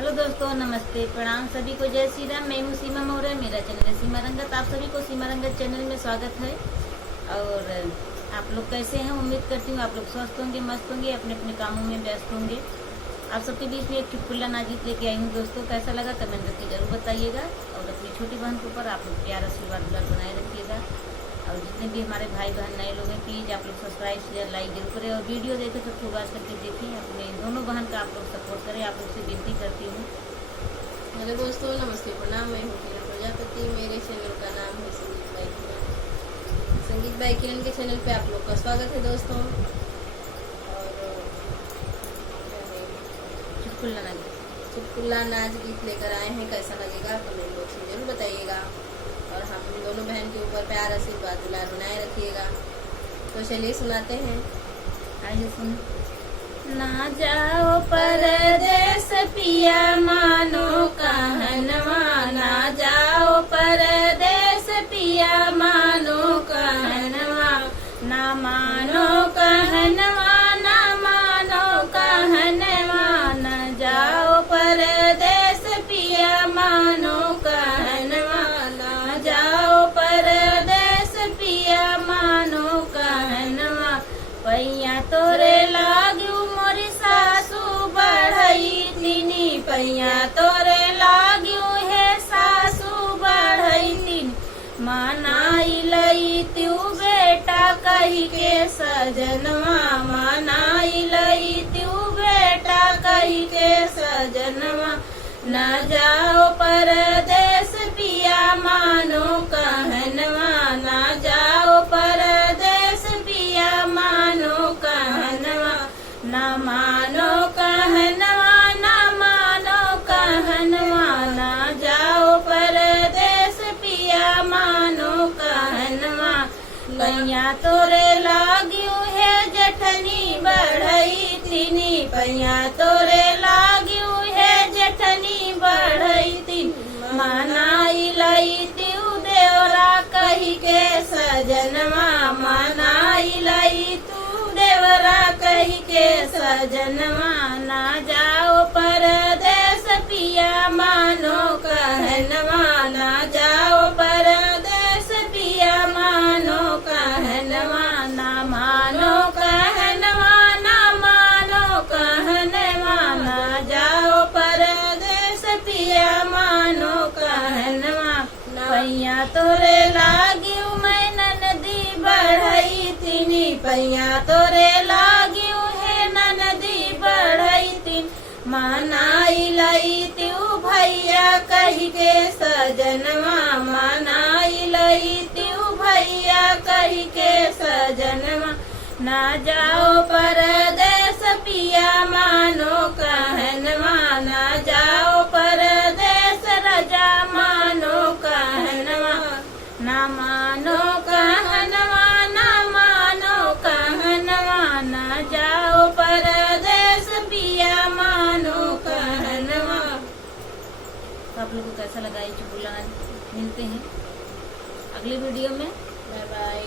Hello दोस्तों, नमस्ते, प्रणाम सभी को, जय श्री राम। मैं हूँ सीमा मौर्य, मेरा चैनल है सीमा रंगत। आप सभी को सीमा रंगत चैनल में स्वागत है। और आप लोग कैसे हैं? उम्मीद करती हूँ आप लोग स्वस्थ होंगे, मस्त होंगे, अपने अपने कामों में व्यस्त होंगे। आप सबके बीच में एक चुटकुला नाजीत लेके आई हूँ दोस्तों। कैसा लगा कमेंट करके जरूर बताइएगा। और अपनी छोटी बहन के ऊपर आप लोग प्यार आशीर्वाद दुलार बनाए रखिएगा। और जितने भी हमारे भाई बहन नए लोग हैं, प्लीज़ आप लोग सब्सक्राइब शेयर लाइक जरूर करें। और वीडियो देखें तो खूब करके देखें। अपने दोनों बहन का आप लोग सपोर्ट करें, आप लोग से विनती करती हूँ। हेलो दोस्तों, नमस्ते, प्रणाम। मैं हूँ किरण प्रजापति। मेरे चैनल का नाम है संगीत बाई किरण। संगीत बाई किरण के चैनल पे आप लोग का स्वागत है दोस्तों। और चुटकुला नाच गीत लेकर आए हैं। कैसा लगेगा कमेंट बॉक्स में जरूर बताइएगा। और हम दोनों बहन के ऊपर प्यार आशीर्वाद दुलार बनाए रखिएगा। तो चलिए सुनाते हैं। आइए सुनो। ना जाओ परदेस पिया मानो कहनवा, ना जाओ परदेस पिया मानो कहनवा, ना मानो कहनवा, ना मानो कहनवा, न जाओ परदेस पिया मानो कहनवा, ना जाओ परदेस पिया मानो कहनवा। पैया तोरे लागू मोरी सासू बढ़ई तीनी, पैया तोरे लागू है सासू बढ़ई तीनी, मनाई लई त्यू बेटा कही के सजनवा, मनाई लई त्यू बेटा कही के सजनवा। न जाओ परदेस पिया मानो कहनवा, न जाओ परदेस पिया मानो कहनवा, न मानो कहनवा, न मानो कहनवा, न जाओ परदेस पिया मानो कहनवा। पैया तोरे लाग्यू है जठनी बढ़ई तीनी, पैया तोरे लाग्यू है जठनी बढ़ई तीन, मनाई लई त्यू देवरा कही के सजनवा, मनाई लई तू देवरा कही के सजनवा। ना जाओ परदेस पिया मानो कहनवा, ना जाओ परदेस पिया मानो कहनवा, ना मानो कहनवा, ना मानो कहनवा, ना जाओ परदेस पिया मानो कहनवा। पैया तोरे लाग्यू मैं ननदी बढ़ई तीनी, पैया तोरे लाग्यू है ननदी बढ़ई तीन, मनाई लई त्यू भैया कही के सजनवा, मनाई लई त्यू भैया कही के सजनवा। ना जाओ परदेस पिया मानो कहनवा, ना जाओ परदेस रजा मानो कहनवा, ना मानो कहनवा, ना मानो कहनवा, ना जाओ परदेस पिया मानो कहनवा। तो आप लोग को कैसा लगा ये चुटकुला? मिलते हैं अगले वीडियो में। Bye bye.